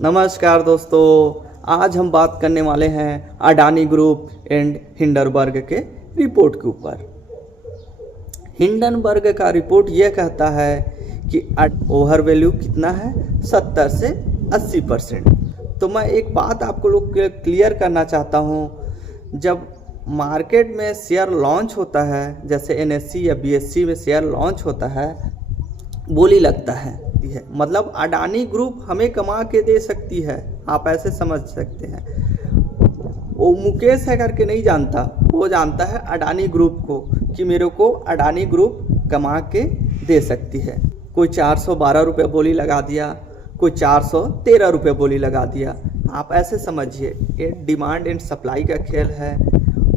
नमस्कार दोस्तों, आज हम बात करने वाले हैं अडानी ग्रुप एंड हिंडनबर्ग के रिपोर्ट के ऊपर। हिंडनबर्ग का रिपोर्ट यह कहता है कि ओवर वैल्यू कितना है, 70 से 80%। तो मैं एक बात आपको लोग क्लियर करना चाहता हूँ। जब मार्केट में शेयर लॉन्च होता है, जैसे एनएससी या बीएससी में शेयर लॉन्च होता है, बोली लगता है, मतलब अडानी ग्रुप हमें कमा के दे सकती है, आप ऐसे समझ सकते हैं। वो मुकेश है करके नहीं जानता, वो जानता है अडानी ग्रुप को कि मेरे को अडानी ग्रुप कमा के दे सकती है। कोई 412 रुपये बोली लगा दिया, कोई 413 रुपये बोली लगा दिया। आप ऐसे समझिए, ये डिमांड एंड सप्लाई का खेल है।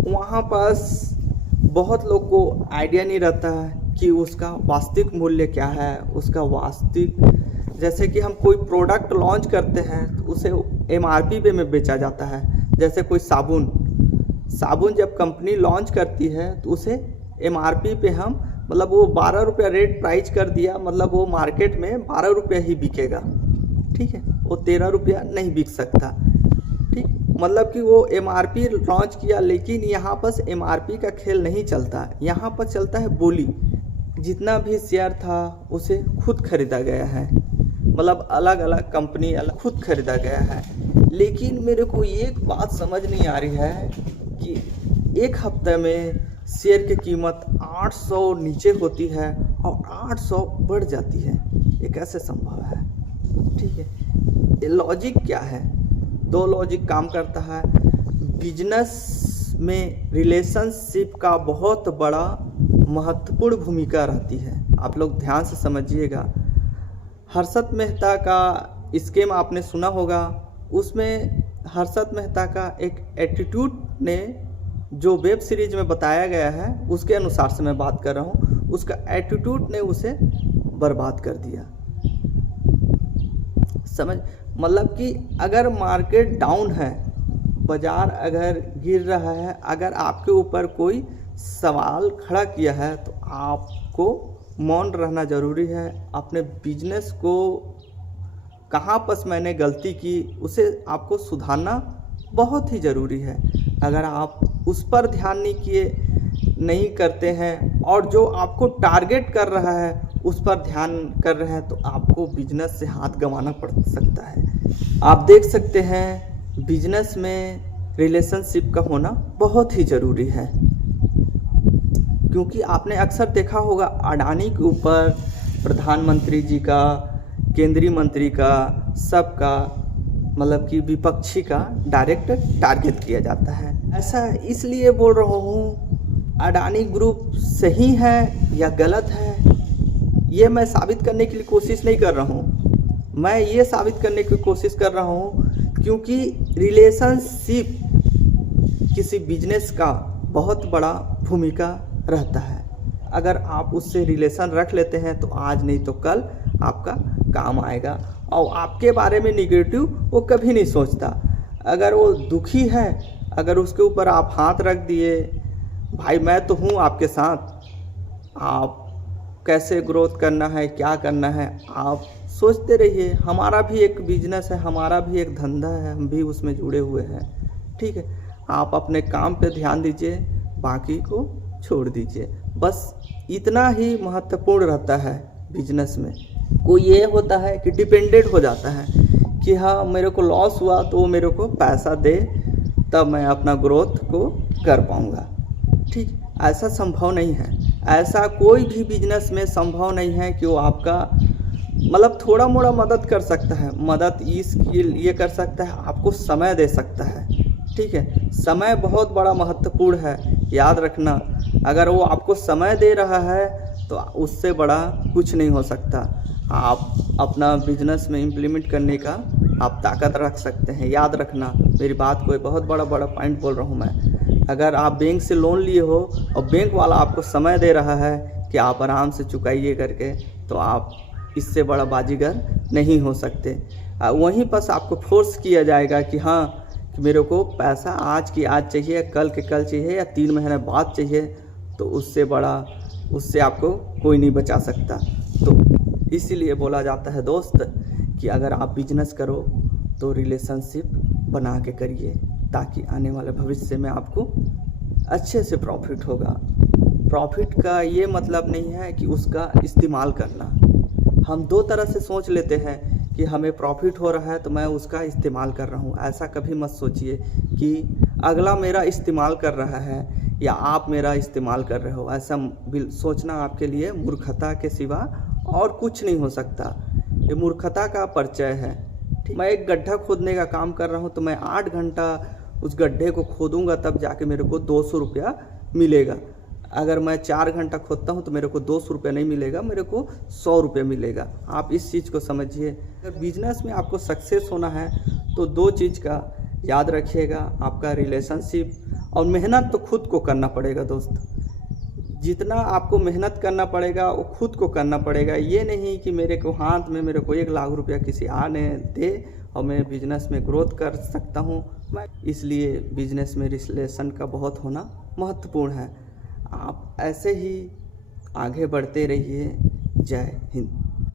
वहाँ पास बहुत लोग को आइडिया नहीं रहता है कि उसका वास्तविक मूल्य क्या है, उसका वास्तविक, जैसे कि हम कोई प्रोडक्ट लॉन्च करते हैं तो उसे एमआरपी पे में बेचा जाता है। जैसे कोई साबुन जब कंपनी लॉन्च करती है तो उसे एमआरपी पे हम, मतलब वो 12 रुपये रेट प्राइस कर दिया, मतलब वो मार्केट में 12 रुपये ही बिकेगा, ठीक है, वो 13 रुपया नहीं बिक सकता, ठीक। मतलब कि वो एमआरपी लॉन्च किया, लेकिन यहाँ पर एमआरपी का खेल नहीं चलता, यहाँ पर चलता है बोली। जितना भी शेयर था उसे खुद खरीदा गया है, मतलब अलग अलग कंपनी अलग खुद खरीदा गया है। लेकिन मेरे को एक बात समझ नहीं आ रही है कि एक हफ्ते में शेयर की कीमत 800 नीचे होती है और 800 बढ़ जाती है। ये कैसे संभव है, ठीक है। ये लॉजिक क्या है? दो लॉजिक काम करता है। बिजनेस में रिलेशनशिप का बहुत बड़ा महत्वपूर्ण भूमिका रहती है। आप लोग ध्यान से समझिएगा। हर्षद मेहता का स्कीम आपने सुना होगा, उसमें हर्षद मेहता का एक एटीट्यूड ने जो वेब सीरीज में बताया गया है, उसके अनुसार से मैं बात कर रहा हूँ, उसका एटीट्यूड ने उसे बर्बाद कर दिया। समझ, मतलब कि अगर मार्केट डाउन है, बाजार अगर गिर रहा है, अगर आपके ऊपर कोई सवाल खड़ा किया है तो आपको मौन रहना ज़रूरी है। अपने बिजनेस को कहाँ पर मैंने गलती की, उसे आपको सुधारना बहुत ही ज़रूरी है। अगर आप उस पर ध्यान नहीं करते हैं और जो आपको टारगेट कर रहा है उस पर ध्यान कर रहे हैं, तो आपको बिजनेस से हाथ गंवाना पड़ सकता है। आप देख सकते हैं बिजनेस में रिलेशनशिप का होना बहुत ही ज़रूरी है, क्योंकि आपने अक्सर देखा होगा अडानी के ऊपर प्रधानमंत्री जी का, केंद्रीय मंत्री का, सबका, मतलब कि विपक्षी का डायरेक्ट टारगेट किया जाता है। ऐसा इसलिए बोल रहा हूँ, अडानी ग्रुप सही है या गलत है, ये मैं साबित करने के लिए कोशिश नहीं कर रहा हूँ। मैं ये साबित करने की कोशिश कर रहा हूँ क्योंकि रिलेशनशिप किसी बिजनेस का बहुत बड़ा भूमिका रहता है। अगर आप उससे रिलेशन रख लेते हैं तो आज नहीं तो कल आपका काम आएगा। और आपके बारे में निगेटिव वो कभी नहीं सोचता। अगर वो दुखी है, अगर उसके ऊपर आप हाथ रख दिए, भाई मैं तो हूँ आपके साथ, आप कैसे ग्रोथ करना है, क्या करना है, आप सोचते रहिए। हमारा भी एक बिजनेस है, हमारा भी एक धंधा है, हम भी उसमें जुड़े हुए हैं, ठीक है। आप अपने काम पे ध्यान दीजिए, बाकी को छोड़ दीजिए। बस इतना ही महत्वपूर्ण रहता है बिजनेस में। कोई ये होता है कि डिपेंडेंट हो जाता है कि हाँ मेरे को लॉस हुआ तो वो मेरे को पैसा दे तब मैं अपना ग्रोथ को कर पाऊँगा, ठीक। ऐसा संभव नहीं है। ऐसा कोई भी बिजनेस में संभव नहीं है कि वो आपका, मतलब थोड़ा मोड़ा मदद कर सकता है, मदद इसके लिए कर सकता है, आपको समय दे सकता है, ठीक है। समय बहुत बड़ा महत्वपूर्ण है, याद रखना। अगर वो आपको समय दे रहा है तो उससे बड़ा कुछ नहीं हो सकता। आप अपना बिजनेस में इम्प्लीमेंट करने का आप ताकत रख सकते हैं, याद रखना मेरी बात को। बहुत बड़ा पॉइंट बोल रहा हूँ मैं। अगर आप बैंक से लोन लिए हो और बैंक वाला आपको समय दे रहा है कि आप आराम से चुकाइए करके, तो आप इससे बड़ा बाजीगर नहीं हो सकते। वहीं पर आपको फोर्स किया जाएगा कि हाँ कि मेरे को पैसा आज की आज चाहिए, कल के कल चाहिए, या 3 महीने बाद चाहिए, तो उससे आपको कोई नहीं बचा सकता। तो इसीलिए बोला जाता है दोस्त कि अगर आप बिजनेस करो तो रिलेशनशिप बना के करिए, ताकि आने वाले भविष्य में आपको अच्छे से प्रॉफिट होगा। प्रॉफिट का ये मतलब नहीं है कि उसका इस्तेमाल करना। हम दो तरह से सोच लेते हैं कि हमें प्रॉफिट हो रहा है तो मैं उसका इस्तेमाल कर रहा हूँ। ऐसा कभी मत सोचिए कि अगला मेरा इस्तेमाल कर रहा है या आप मेरा इस्तेमाल कर रहे हो। ऐसा सोचना आपके लिए मूर्खता के सिवा और कुछ नहीं हो सकता। ये मूर्खता का परिचय है। मैं एक गड्ढा खोदने का काम कर रहा हूँ तो मैं 8 घंटा उस गड्ढे को खोदूंगा, तब जाके मेरे को 200 रुपया मिलेगा। अगर मैं 4 घंटा खोदता हूँ तो मेरे को 200 रुपये नहीं मिलेगा, मेरे को 100 रुपये मिलेगा। आप इस चीज़ को समझिए। अगर बिजनेस में आपको सक्सेस होना है तो 2 चीज़ का याद रखिएगा, आपका रिलेशनशिप और मेहनत तो खुद को करना पड़ेगा दोस्त। जितना आपको मेहनत करना पड़ेगा वो खुद को करना पड़ेगा। ये नहीं कि मेरे को हाथ में मेरे को 1 लाख रुपया किसी आने दे और मैं बिजनेस में ग्रोथ कर सकता हूँ। मैं इसलिए बिजनेस में रिलेशन का बहुत होना महत्वपूर्ण है। आप ऐसे ही आगे बढ़ते रहिए। जय हिंद।